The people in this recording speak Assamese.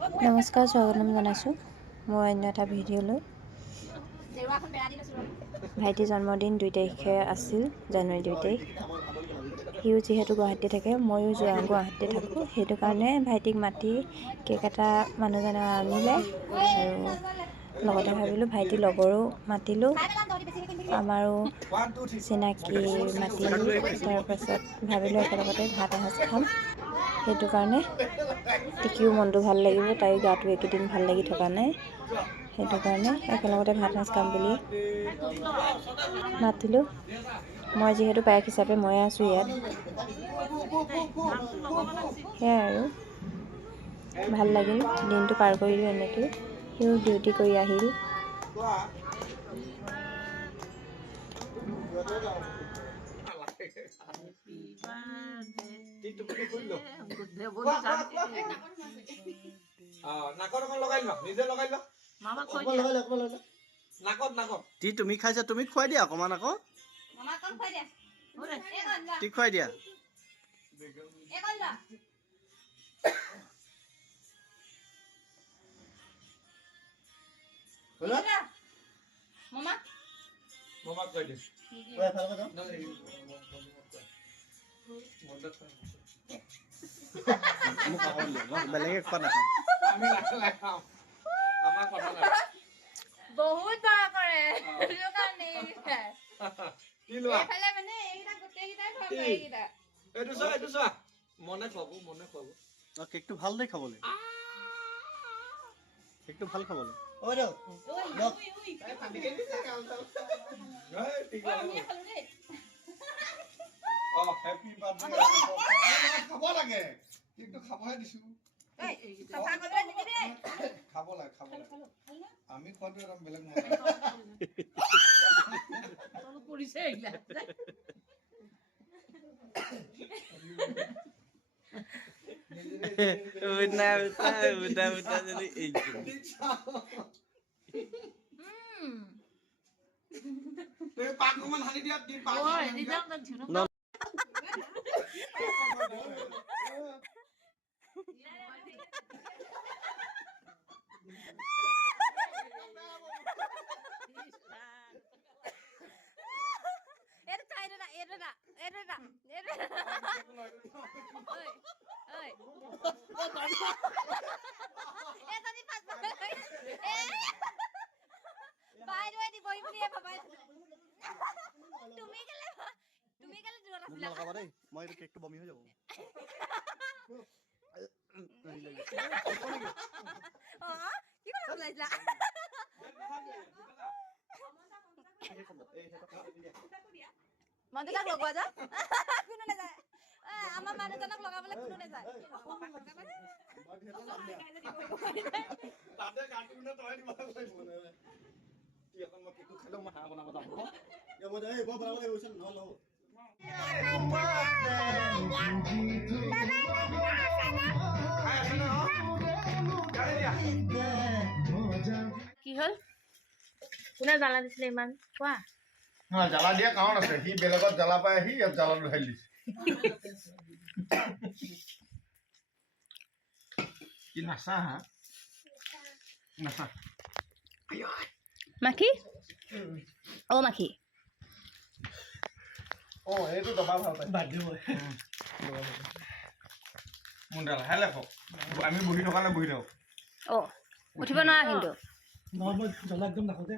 নমস্কাৰ, স্বাগতম জনাইছোঁ মই অন্য এটা ভিডিঅ'লৈ। ভাইটিৰ জন্মদিন 2 তাৰিখে আছিল, জানুৱাৰী 2 তাৰিখ। সিও যিহেতু গুৱাহাটীতে থাকে, ময়ো গুৱাহাটীতে থাকোঁ, সেইটো কাৰণে ভাইটিক মাতি কেক এটা মানুহজনে আনিলে আৰু লগতে ভাবিলোঁ ভাইটিৰ লগৰো মাতিলোঁ, আমাৰো চিনাকি মাতিলোঁ। তাৰপাছত ভাবিলোঁ একেলগতে ভাত এসাঁজ খাম, সেইটো কাৰণে টিকিও মনটো ভাল লাগিব, তাইৰ গাটো এইকেইদিন ভাল লাগি থকা নাই, সেইটো কাৰণে একেলগতে ভাত সাঁজ খাম বুলি মাতিলোঁ। মই যিহেতু পায়স হিচাপে ময়ে আছোঁ ইয়াত, সেয়াই আৰু ভাল লাগিল, দিনটো পাৰ কৰিলোঁ এনেকৈ। সিও ডিউটি কৰি আহিল। তুমি খাইছা, তুমি খুৱাই দিয়া অকমান আকৌ। খুৱাই দিয়া। বেলেগে খোৱা নাখাওঁ। বহুত বেয়া কৰে কেকটো ভাল দেই খাবলৈ, কেকটো ভাল খাবলৈ। খাব লাগে, কিন্তু খাবহে দিছো। খাব লাগে, আমি খোৱাটো এটা বেলেগ মজা। মই এইটো কেকটো বমি হৈ যাব। মানুহজনক লগোৱা যা কোনো নাযায়, আমাৰ মানুহজনক লগাবলৈ কোনো নাযায়। কি হ'ল? কোনে জ্বালা দিছিলে ইমান? কোৱা। জ্বালা দিয়া কাৰণ আছে, সি বেলেগত জ্বালা পাই আহি ইয়াত জ্বালা ঢালি দিছে। কি নাচা হা? নাচা। মাখি? অ' মাখি। এইটো দবা ভাল পায়। মুণ্ডা লাহে লাহে আমি বহি থকা নাই, বহি থাকক। অ' উঠিব নোৱাৰা কিন্তু। নহয়, মই জ্বলা একদম নাখাওঁ যে।